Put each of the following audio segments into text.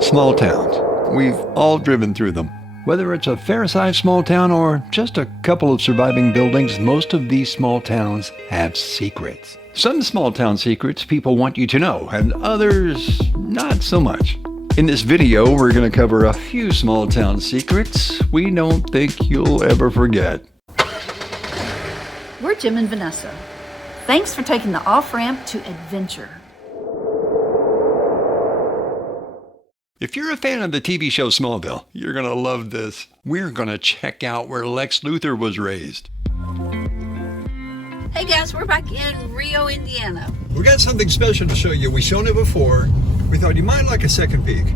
Small towns. We've all driven through them. Whether it's a fair-sized small town or just a couple of surviving buildings, most of these small towns have secrets. Some small town secrets people want you to know, and others not so much. In this video, we're going to cover a few small town secrets we don't think you'll ever forget. We're Jim and Vanessa. Thanks for taking the off-ramp to adventure. If you're a fan of the TV show Smallville, you're going to love this. We're going to check out where Lex Luthor was raised. Hey guys, we're back in Rio, Indiana. We got something special to show you. We've shown it before. We thought you might like a second peek.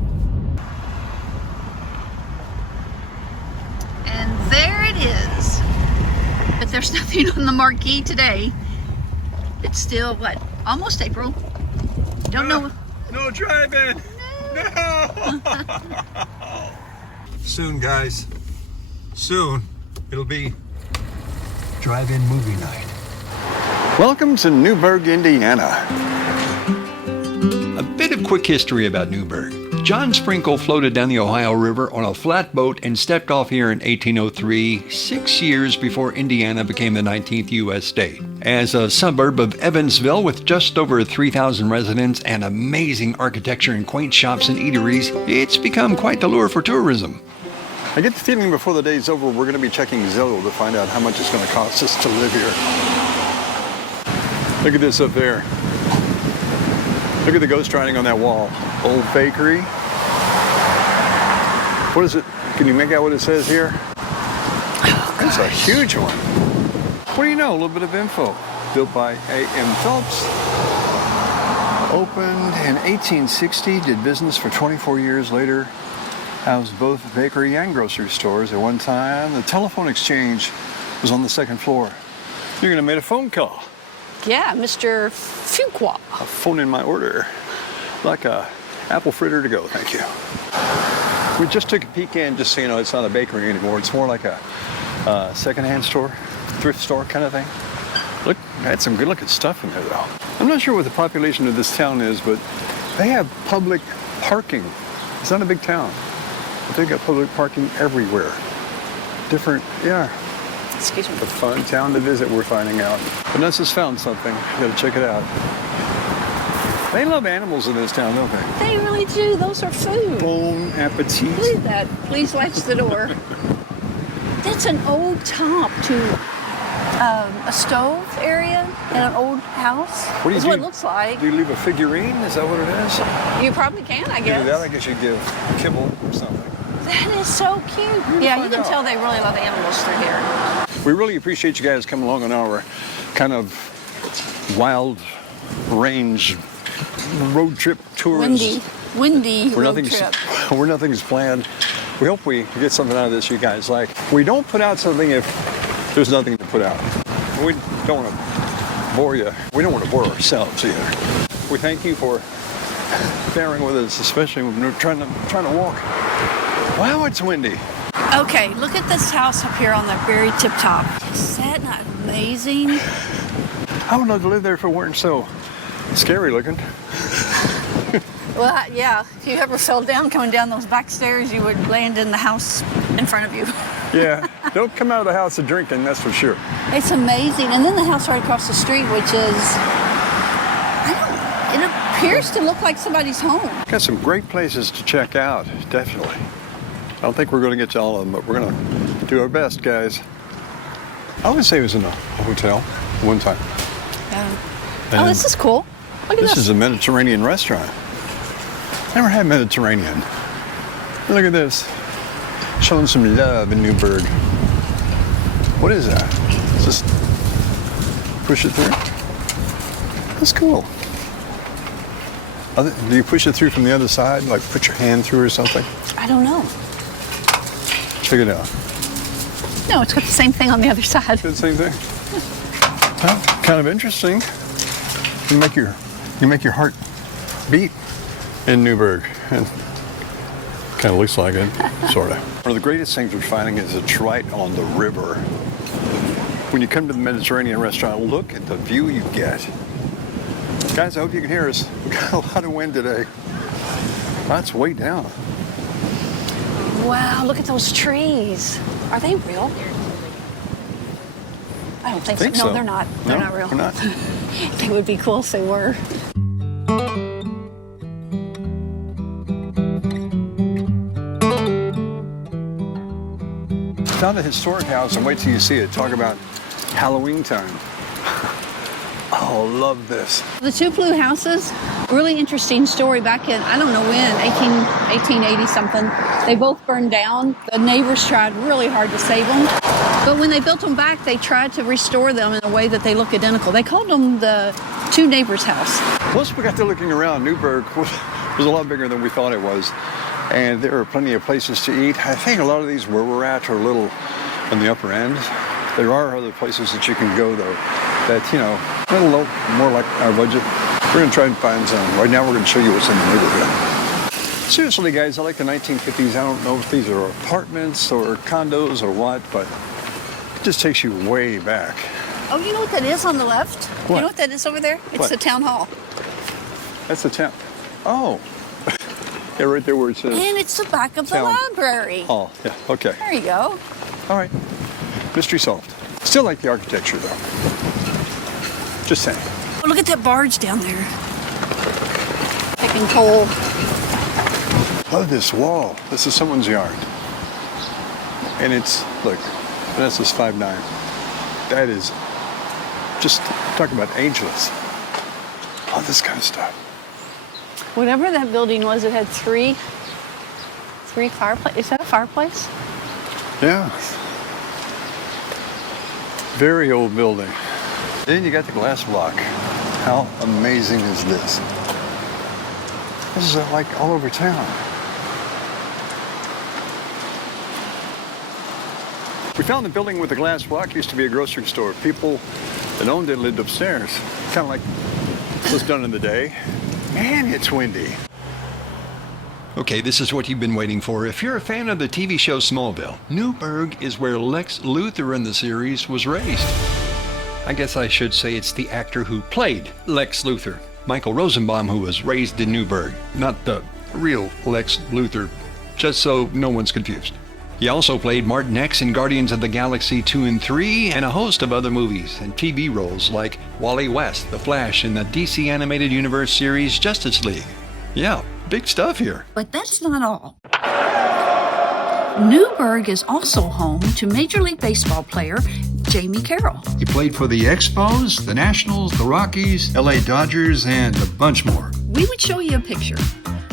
And there it is. But there's nothing on the marquee today. It's still, what, almost April. Don't know. No driving. No. Soon, guys. Soon. It'll be drive-in movie night. Welcome to Newburgh, Indiana. A bit of quick history about Newburgh. John Sprinkle floated down the Ohio River on a flatboat and stepped off here in 1803, 6 years before Indiana became the 19th U.S. state. As a suburb of Evansville with just over 3,000 residents and amazing architecture and quaint shops and eateries, it's become quite the lure for tourism. I get the feeling before the day's over, we're going to be checking Zillow to find out how much it's going to cost us to live here. Look at this up there. Look at the ghost writing on that wall. Old bakery. What is it? Can you make out what it says here? Oh, it's a huge one. What do you know? A little bit of info. Built by A.M. Phelps. Opened in 1860. Did business for 24 years later. Housed both bakery and grocery stores at one time. The telephone exchange was on the second floor. You're going to make a phone call. Yeah, Mr. Fuqua. A phone in my order. Like a apple fritter to go, thank you. We just took a peek in, just so you know, it's not a bakery anymore. It's more like a secondhand store, thrift store kind of thing. Look, I had some good looking stuff in there though. I'm not sure what the population of this town is, but they have public parking. It's not a big town, but they got public parking everywhere. Different, yeah. Excuse me. It's a fun town to visit, we're finding out. Vanessa's found something. Gotta check it out. They love animals in this town, don't they? They really do. Those are food. Bon appetit. Look at that. Please latch the door. That's an old top to a stove area in an old house. What do you That's do? what it looks like. Do you leave a figurine? Is that what it is? You probably can, I You guess. do that, I guess you give kibble or something. That is so cute. Yeah, you can tell they really love animals through here. We really appreciate you guys coming along on our kind of wild range road trip tours. Windy Where road trip. where nothing's planned. We hope we get something out of this you guys like. We don't put out something if there's nothing to put out. We don't want to bore you. We don't want to bore ourselves either. We thank you for bearing with us, especially when we're trying to walk. Wow, it's windy. Okay, look at this house up here on the very tip top. Is that not amazing? I would love to live there if it weren't so scary looking. Well, yeah, if you ever fell down coming down those back stairs, you would land in the house in front of you. Yeah, don't come out of the house of drinking, that's for sure. It's amazing. And then the house right across the street, which is, it appears to look like somebody's home. Got some great places to check out, definitely. I don't think we're going to get to all of them, but we're going to do our best, guys. I would say it was in a hotel one time. Oh, this is cool. Look at this. This is a Mediterranean restaurant. Never had Mediterranean. Look at this. Showing some love in Newburgh. What is that? Just push it through? That's cool. Do you push it through from the other side? Like put your hand through or something? I don't know. Check it out. No, it's got the same thing on the other side. The same thing. Well, kind of interesting. You make your heart beat in Newburgh. And kind of looks like it, sort of. One of the greatest things we're finding is it's right on the river. When you come to the Mediterranean restaurant, look at the view you get. Guys, I hope you can hear us. We got a lot of wind today. That's way down. Wow, look at those trees. Are they real? I don't think so. No, they're not. They're not real. They're not. They would be cool if they were. Found a historic house and wait till you see it. Talk about Halloween time. Oh, love this. The two blue houses, really interesting story. Back in, I don't know when, 1880 something, they both burned down. The neighbors tried really hard to save them. But when they built them back, they tried to restore them in a way that they look identical. They called them the two neighbors' house. Once we got to looking around, Newburgh was a lot bigger than we thought it was. And there are plenty of places to eat. I think a lot of these where we're at are a little on the upper end. There are other places that you can go, though, that, you know, a little more like our budget. We're going to try and find some. Right now, we're going to show you what's in the neighborhood. Seriously, guys, I like the 1950s. I don't know if these are apartments or condos or what, but it just takes you way back. Oh, you know what that is on the left? What? You know what that is over there? It's What? the town hall. That's the town. Oh. Yeah, right there where it says. And it's the back of the Town. library. Oh, yeah, okay. There you go. All right. Mystery solved. Still like the architecture, though. Just saying. Oh, look at that barge down there. Picking coal. Love this wall. This is someone's yard. And it's, look, Vanessa's 5'9". That is just, talk about ageless. Love this kind of stuff. Whatever that building was, it had three fireplaces. Is that a fireplace? Yeah. Very old building. Then you got the glass block. How amazing is this? This is like all over town. We found the building with the glass block. Used to be a grocery store. People that owned it lived upstairs. Kind of like it was done in the day. Man, it's windy. Okay, this is what you've been waiting for. If you're a fan of the TV show Smallville, Newburgh is where Lex Luthor in the series was raised. I guess I should say it's the actor who played Lex Luthor, Michael Rosenbaum, who was raised in Newburgh, not the real Lex Luthor, just so no one's confused. He also played Martin X in Guardians of the Galaxy 2 and 3 and a host of other movies and TV roles like Wally West, The Flash, in the DC Animated Universe series Justice League. Yeah, big stuff here. But that's not all. Newburgh is also home to Major League Baseball player Jamie Carroll. He played for the Expos, the Nationals, the Rockies, LA Dodgers, and a bunch more. We would show you a picture,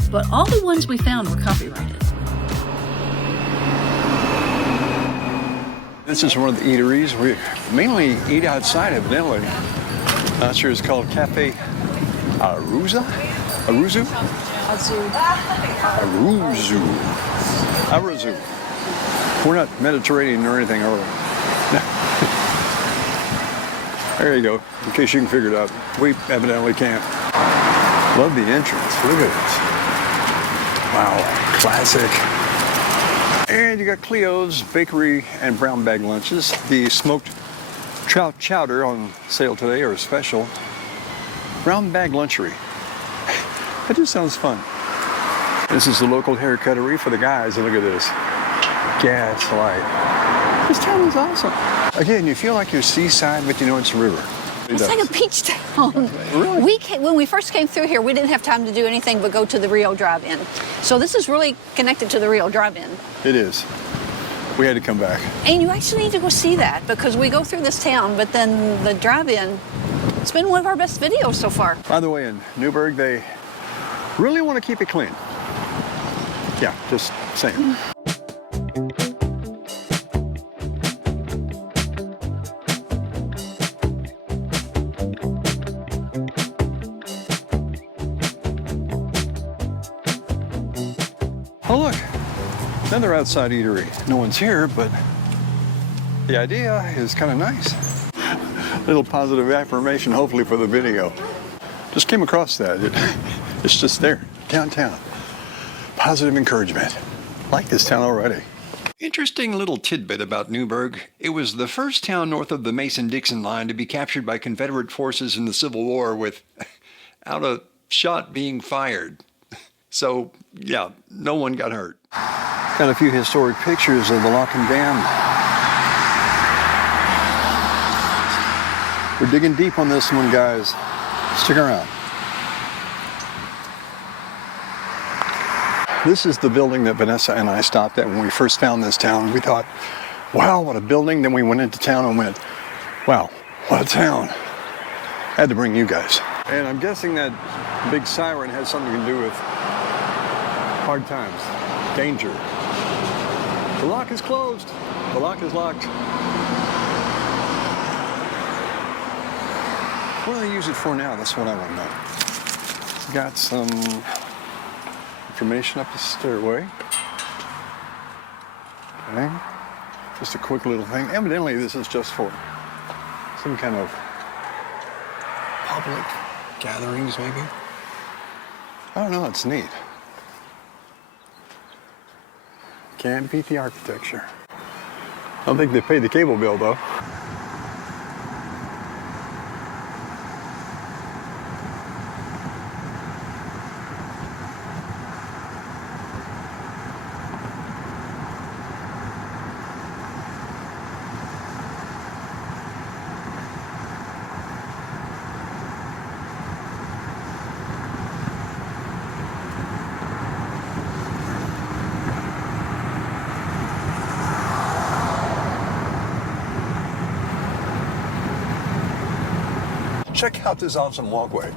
but all the ones we found were copyrighted. This is one of the eateries. We mainly eat outside, evidently. Not sure it's called Cafe Aruza? Aruzu? Aruzu. Aruzu. We're not Mediterranean or anything, are we? No. There you go, in case you can figure it out. We evidently can't. Love the entrance. Look at this. Wow, classic. And you got Cleo's Bakery and Brown Bag Lunches. The smoked trout chowder on sale today, or special. Brown Bag Lunchery. That just sounds fun. This is the local haircuttery for the guys, and look at this. Gaslight. This town is awesome. Again, you feel like you're seaside, but you know it's a river. It's like a beach town. Really? When we first came through here, we didn't have time to do anything but go to the Rio Drive-In. So this is really connected to the Rio Drive-In. It is. We had to come back. And you actually need to go see that because we go through this town, but then the drive-in, it's been one of our best videos so far. By the way, in Newburgh, they really want to keep it clean. Yeah, just saying. Oh, look, another outside eatery. No one's here, but the idea is kind of nice. Little positive affirmation, hopefully, for the video. Just came across that. It's just there, downtown. Positive encouragement. Like this town already. Interesting little tidbit about Newburgh. It was the first town north of the Mason-Dixon line to be captured by Confederate forces in the Civil War without a shot being fired. So, yeah, no one got hurt. Got a few historic pictures of the lock and dam. We're digging deep on this one, guys. Stick around. This is the building that Vanessa and I stopped at when we first found this town. We thought, wow, what a building. Then we went into town and went, wow, what a town. Had to bring you guys. And I'm guessing that big siren has something to do with hard times, danger. The lock is closed. The lock is locked. What do they use it for now? That's what I want to know. Got some information up the stairway. Okay. Just a quick little thing. Evidently, this is just for some kind of public gatherings, maybe. I don't know. It's neat. Can't beat the architecture. I don't think they paid the cable bill, though. Check out this awesome walkway.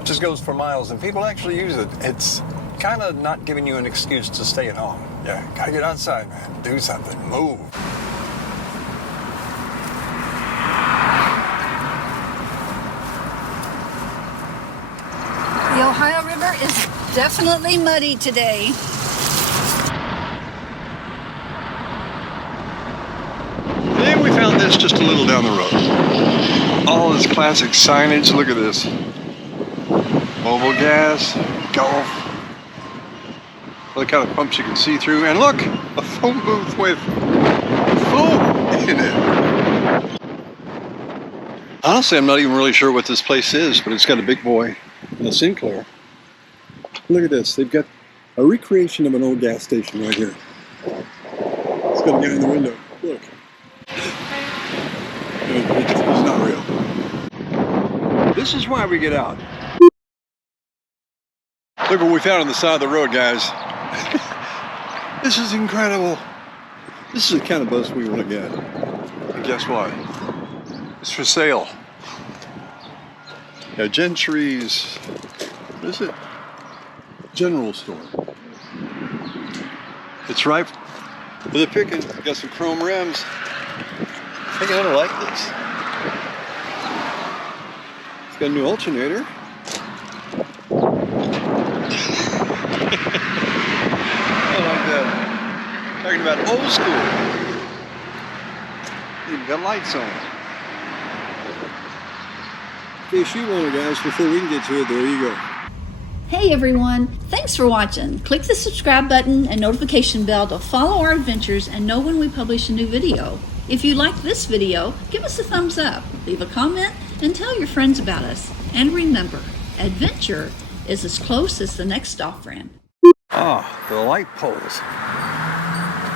It just goes for miles and people actually use it. It's kind of not giving you an excuse to stay at home. Yeah, gotta get outside, man. Do something. Move. The Ohio River is definitely muddy today. Then we found this just a little down the road. All this classic signage. Look at this. Mobile gas, golf. Look kind of pumps you can see through. And look, a phone booth with foam in it. Honestly, I'm not even really sure what this place is, but it's got a big boy and a Sinclair. Look at this. They've got a recreation of an old gas station right here. It's got a guy in the window. Look. It's not real. This is why we get out. Look what we found on the side of the road, guys. This is incredible. This is the kind of bus we want to get. And guess what? It's for sale. Yeah, Gentry's, what is it? General store. It's ripe for the picking. Got some chrome rims. I think I don't like this. It's got a new alternator. I like that. Talking about old school. Even got lights on. In case you want it, guys, before we can get to it, there you go. Hey everyone, thanks for watching. Click the subscribe button and notification bell to follow our adventures and know when we publish a new video. If you like this video, give us a thumbs up, leave a comment, and tell your friends about us. And remember, adventure is as close as the next off-ramp. Ah, the light poles.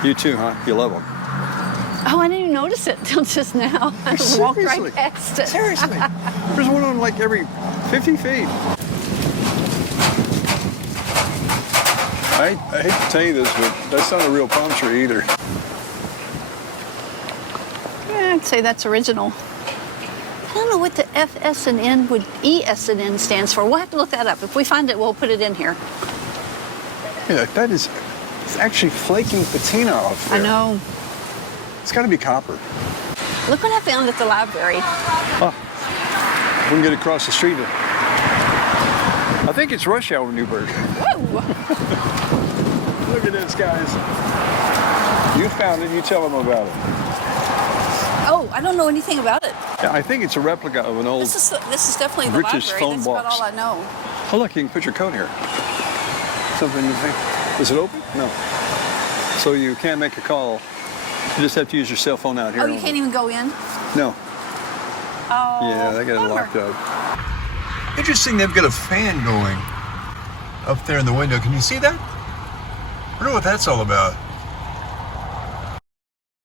You too, huh? You love them. Oh, I didn't even notice it till just now. I walked right past it. Seriously. There's one on like every 50 feet. I hate to tell you this, but that's not a real palm tree either. Yeah, I'd say that's original. I don't know what the FS and N would ES and N stands for. We'll have to look that up. If we find it, we'll put it in here. Yeah, that is, it's actually flaking patina off there. I know. It's got to be copper. Look what I found at the library. Oh, we can get across the street. I think it's rush hour, Newburgh. Whoa! Look at this, guys. You found it. You tell them about it. Oh, I don't know anything about it. Yeah, I think it's a replica of an old This is definitely the British library. phone That's box. about all I know. Oh, look, you can put your coat here. Something you think. Is it open? No. So you can't make a call. You just have to use your cell phone out here. Oh, you can't even go in? No. Oh, Yeah, they got it bummer. locked up. Interesting, they've got a fan going up there in the window. Can you see that? I wonder what that's all about.